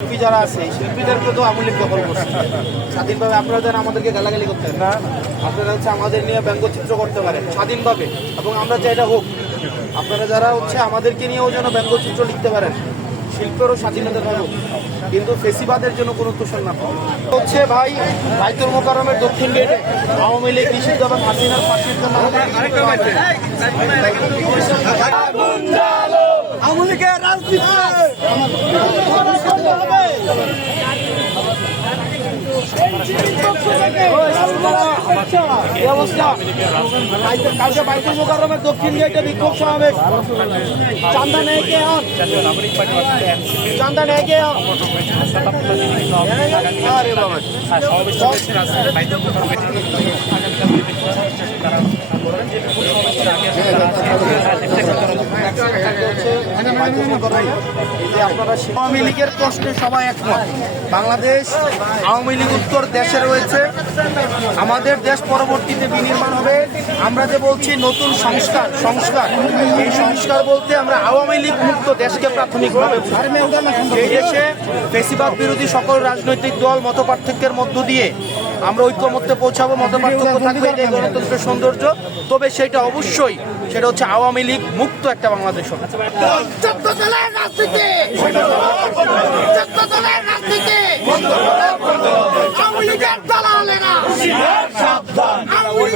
শিল্পী যারা আছে শিল্পীদেরকে তো আমলিক দখল করছে। স্বাধীনভাবে আপনারা যেন আমাদেরকে গালাগালি করতে না। আপনারা হচ্ছে আমাদের নিয়ে ব্যঙ্গচিত্র করতে পারেন স্বাধীনভাবে। এবং আমরা চাই এটা হোক আপনারা যারা হচ্ছে আমাদেরকে নিয়েও যেন ব্যঙ্গচিত্র লিখতে পারেন শিল্পেরও স্বাধীনতা থাকুক। কিন্তু ফেসিবাদের জন্য কোনো তুষার না হচ্ছে ভাই রাইতুল মোকারমের দক্ষিণ গেটে আওয়ামী লীগ নিষিদ্ধ এবং হাসিনার ফাঁসির জন্য এই অবস্থা কালকে- কালকে মোকারমের দক্ষিণ গেটে বিক্ষোভ সমাবেশ। চান্দা নেই কে চান্দা নেই কে আরে? বাবা। আপনারা আওয়ামী লীগের প্রশ্নে সবাই একমত। বাংলাদেশ, আওয়ামী লীগ উত্তর দেশে রয়েছে। আমাদের দেশ পরবর্তীতে বিনির্মাণ হবে। আমরা যে বলছি নতুন সংস্কার সংস্কার। এই সংস্কার বলতে আমরা আওয়ামী লীগ মুক্ত দেশকে প্রাথমিকভাবে এই দেশে বেশিরভাগ বিরোধী সকল রাজনৈতিক দল মত পার্থক্যের মধ্য দিয়ে আমরা ঐক্যমত্যে পৌঁছাবো, মত পার্থক্য থাকবে এটাই গণতন্ত্রের সৌন্দর্য। তবে সেটা অবশ্যই, সেটা হচ্ছে আওয়ামী লীগ মুক্ত একটা বাংলাদেশ হবে চোদ্দ দলের রাজনীতি আওয়ামী লীগের দালালেরা আওয়ামী লীগের দালালেরা